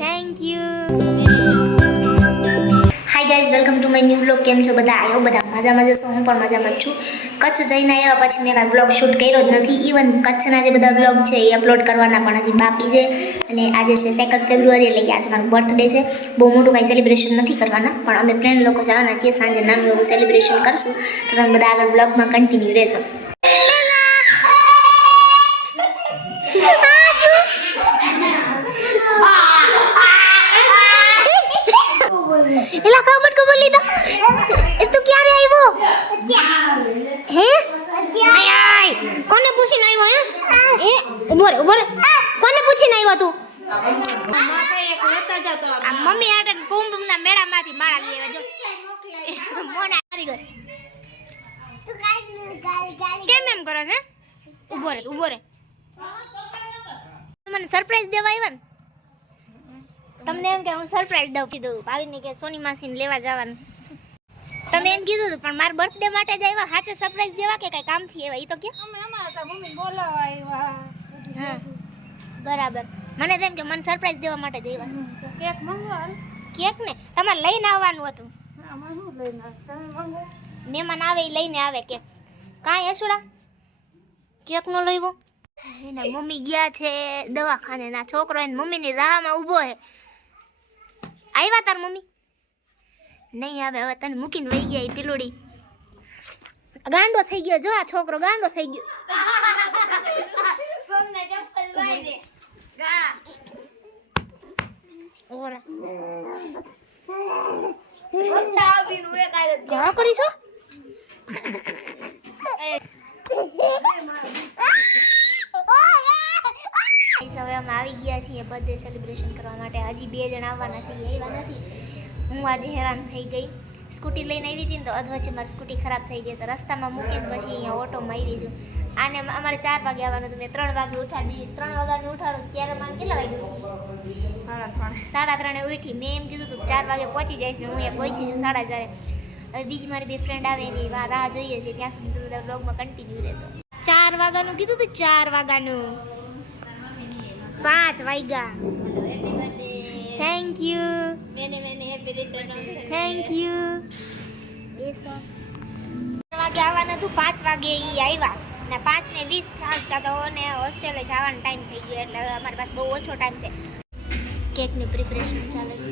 Thank you. Hi guys, welcome to my new vlog. કેમ છો બધા? આવ્યો બધા મજામાં જશો? હું પણ મજામાં જ છું. કચ્છ જઈને આવ્યા પછી મેં કાંઈ વ્લોગ શૂટ કર્યો જ નથી. ઇવન કચ્છના જે બધા વ્લોગ છે એ અપલોડ કરવાના પણ હજી બાકી છે. અને આજે છે 2 ફેબ્રુઆરી, એટલે કે આજે મારો બર્થડે છે. બહુ મોટું કાંઈ સેલિબ્રેશન નથી કરવાના, પણ અમે ફ્રેન્ડ લોકો જવાના છીએ. સાંજે નાનું એવું સેલિબ્રેશન કરશું. તો તમે બધા આગળ વ્લોગમાં કન્ટિન્યુ રહેજો. એલા કમટ કો બોલી તો તું ક્યારે આવ્યો હે? આય કોને પૂછીને આવ્યો હે? ઉભો રે કોને પૂછીને આવ્યો તું? મમ્મી આટે કુંભના મેળામાંથી માળા લઈ આવ્યા જો મોના આવી ગયો. તું કેમ એમ કરો છે? ઉભો રે મને સરપ્રાઈઝ દેવા આવ્યા ને? તમને એમ કે હું સરપ્રાઈઝ દઉં કીધું. ભાવીને કે સોની માસીને લેવા જવાનું તમે એમ કીધું હતું, પણ મારા બર્થડે માટે જ આવ્યા? સાચે સરપ્રાઈઝ દેવા કે કઈ કામથી આવ્યા? એ તો કે અમે અમારા હતા મમ્મી બોલાવા આવ્યા. હા બરાબર. મને તેમ કે મને સરપ્રાઈઝ દેવા માટે જ આવ્યા. તો કેક મંગવા. કેક ને તમારે લઈને આવવાનું હતું. હા માં શું લઈને આવે? તમે મંગો. મહેમાન આવે એ લઈને આવે કેક. કાંઈ હસુડા કેક નો લઈવો? એના મમ્મી ગયા છે દવાખાને. ના છોકરો એને મમ્મીની રાહમાં ઊભો છે. આવ્યા તાર મમ્મી? નહીં આવે. હવે તને મૂકીને વહી ગયા. પીલુડી ગાંડો થઈ ગયો. જો આ છોકરો ગાંડો થઈ ગયો. કરીશું હવે અમે આવી ગયા છીએ બર્થડે સેલિબ્રેશન કરવા માટે. હજી 2 જણ આવવાના છે, એ આવ્યા નથી. હું આજે હેરાન થઈ ગઈ. સ્કૂટી લઈને આવી હતી ને તો અધવચ્ચે મારી સ્કૂટી ખરાબ થઈ ગઈ. તો રસ્તામાં મૂકીને પછી અહીંયા ઓટોમાં આવી છું. આને અમારે 4 વાગે આવવાનું હતું. મેં 3 વાગે ઉઠાડી. 3 વાગ્યાને ઉઠાડું ત્યારે મને કેટલા વાગ્યું? 3:30 ઉઠી. મેં એમ કીધું હતું 4 વાગે પહોંચી જઈશ ને હું અહીંયા પહોંચી છું 4:30. હવે બીજી મારી 2 ફ્રેન્ડ આવે એની રાહ જોઈએ છે. ત્યાં સુધી બધા વ્લોગમાં કન્ટિન્યુ રહેજો. 4 વાગ્યાનું કીધું હતું. 4 વાગ્યાનું 5 વાગ્યા. Thank you. Thank you. 4 વાગે આવવાનું હતું. 5 વાગે ઈ આવ્યા ને 5:20 થતા તો ને હોસ્ટેલે જવાનો ટાઈમ થઈ ગયો. એટલે હવે અમારી પાસે બહુ ઓછો ટાઈમ છે. કેકની પ્રિપરેશન ચાલે છે.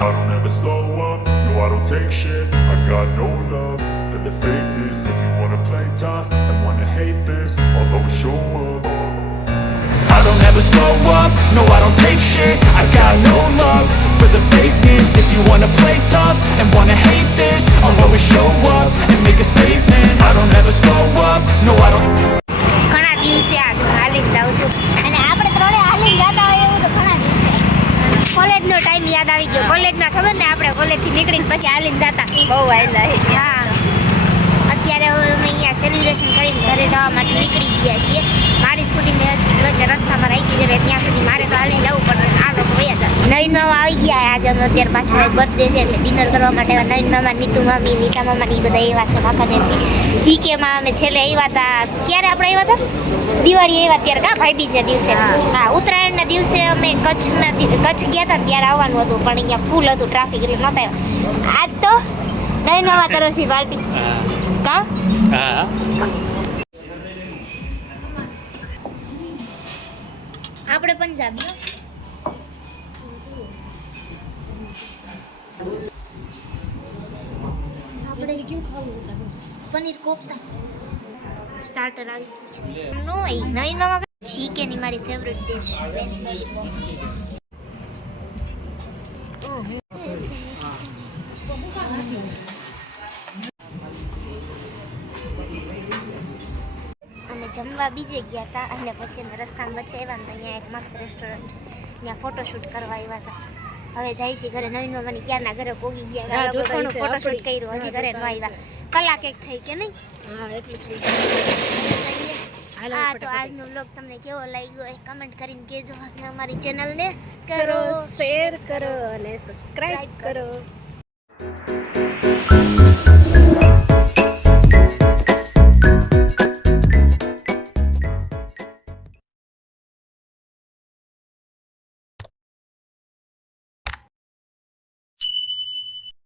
I don't ever slow up, no I don't take shit. I got no love for for the fakeness. If you wanna play tough and wanna hate this, I'll always show up. I don't ever slow up, no I don't take shit. I got no love for the fakeness. If you wanna play tough and wanna hate this, I'll always show up and make a statement. I don't ever slow up, no I don't. ઘણા દિવસે આજ હું હાલીને જાઉં છું અને આપણે ત્રણે હાલીને જતા હોય એવું તો ઘણા દિવસે કોલેજનો ટાઈમ યાદ આવી ગયો કોલેજમાં ખબર ને આપણે કોલેજથી નીકળીને પછી હાલીને જતા બહુ હાલ્યા હા અત્યારે હવે અમે અહીંયા સેલિબ્રેશન કરીને ઘરે જવા માટે નીકળી ગયા છીએ મારી સ્કૂટી મેં વચ્ચે રસ્તામાં રાખી છે ત્યાં સુધી મારે તો હાલીને જવું પડશે આ લોકો વયા જશે નવીન મામા આવી ગયા આજે અમે અત્યારે પાછા બર્થડે છે એટલે ડિનર કરવા માટે નવીન મામા નીતુ મામી નીતા મામા એ બધા એવા છે વાંકાનેરથી જીકેમાં અમે છેલ્લે આવ્યા હતા ક્યારે આપણે આવ્યા હતા દિવાળી આવ્યા ત્યારે કા ભાઈબીજના દિવસે હા ઉત્તરાયણના દિવસે અમે કચ્છ ગયા હતા ત્યારે આવવાનું હતું પણ અહીંયા ફૂલ હતું ટ્રાફિક એટલે નહોતા આવ્યા આજ તો નવીન મામા તરફથી પાર્ટી કા આપણે પંજાબી આપણે કેવું ખાવું પનીર કોફતા સ્ટાર્ટર આવી નો નવીન મામા ચીકેની મારી ફેવરેટ ડિશ અને જમવા બીજે ગયા હતા અને પછી અમે રસ્તામાં વચ્ચે આવ્યા ને અહીંયા એક મસ્ત રેસ્ટોરન્ટ છે ત્યાં ફોટોશૂટ કરવા આવ્યા હતા હવે જાય છે ઘરે નવીન મામાની ક્યારના ઘરે પોગી ગયા ઘણું ફોટોશૂટ કર્યું હજી ઘરે ન આવ્યા કલાક એક થઈ કે નહીં હા એટલું થઈ હા તો આજનો વ્લોગ તમને કેવો લાગ્યો એ કમેન્ટ કરીને કહેજો અને અમારી ચેનલને કરો શેર કરો અને સબસ્ક્રાઇબ કરો